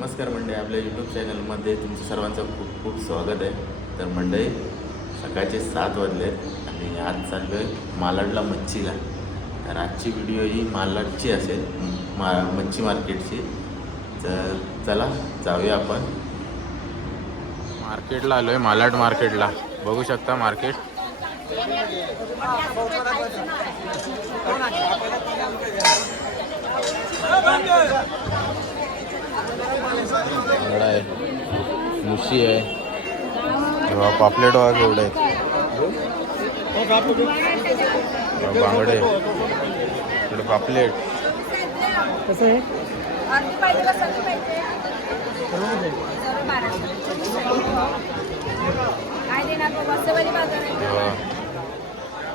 नमस्कार मंडळी, आपल्या यूट्यूब चॅनलमध्ये तुमचं सर्वांचं खूप खूप स्वागत आहे. तर मंडळी, सकाळचे 7 वाजलेत आणि आज चाललो आहे मालाडला मच्छीला. तर आजची व्हिडिओ ही मालाडची असेल, मच्छी मार्केटची. तर चला जाऊया आपण. मार्केटला आलो आहे, मालाड मार्केटला. बघू शकता मार्केट. एवढा आहे, मुशी आहे, किंवा पापलेट वाघ एवढे आहेत. बांगडे इकडे पापलेट. कसं आहे?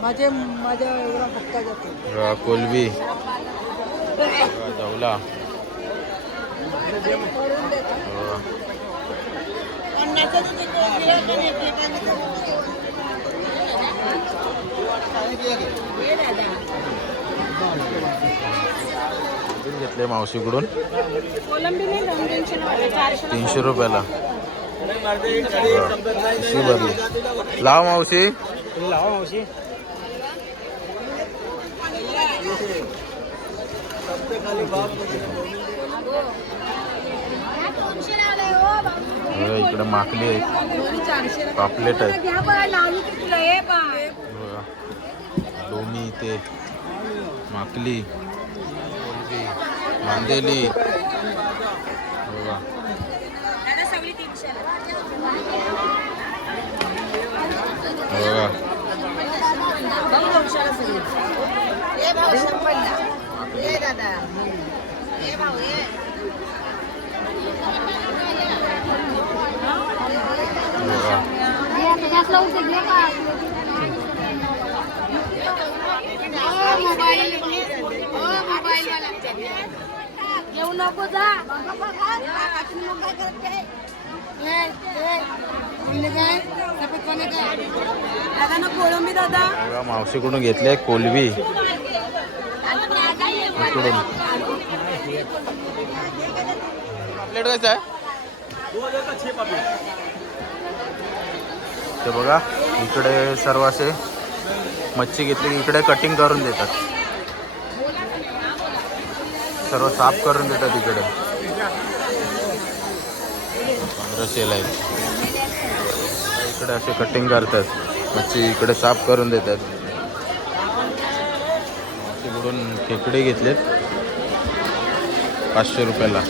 माझ्या एवढा फक्का जातो. कोलबी, जवला, घेतले मावशीकडून 300 रुपयाला. भरली. लाव मावशी, लावा मावशी. इकडे माकली आहे, पापलेट आहे, लोणी, ते माकली, कोलबी, मांदेली. येऊ नको जा. कोळंबी दादा मावशीकडून घेतले कोलबी. इकडून पापलेट कसं आहे ते बघा. इकडे सर्व असे मच्छी घेतली की इकडे कटिंग करून देतात, सर्व साफ करून देतात. इकडे 1500 आहे. इकडे असे कटिंग करतात मच्छी, इकडे साफ करून देतात. तिकडून खेकडे घेतलेत 500 रुपयाला.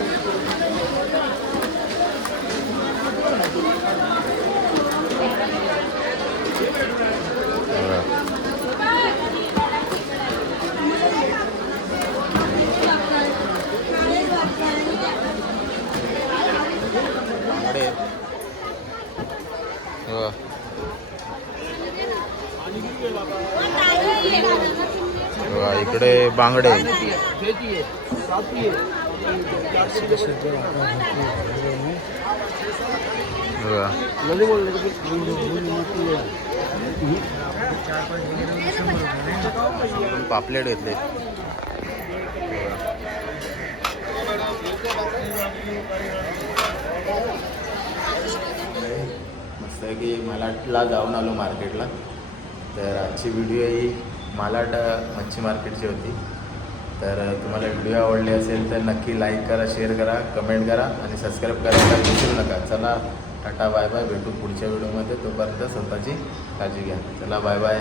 इकडे बांगडे, पापलेट घेतले. मस्त आहे की मालाडला जाऊन आलो मार्केटला. तर आजची व्हिडिओ ही मालाड मच्छी मार्केटची होती. तर तुम्हाला व्हिडिओ आवडली असेल तर नक्की लाईक करा, शेअर करा, कमेंट करा आणि सबस्क्राईब करायला विसरू नका. चला, टाटा, बाय बाय. भेटू पुढच्या व्हिडिओमध्ये. तोपर्यंत स्वतःची काळजी घ्या. चला, बाय बाय.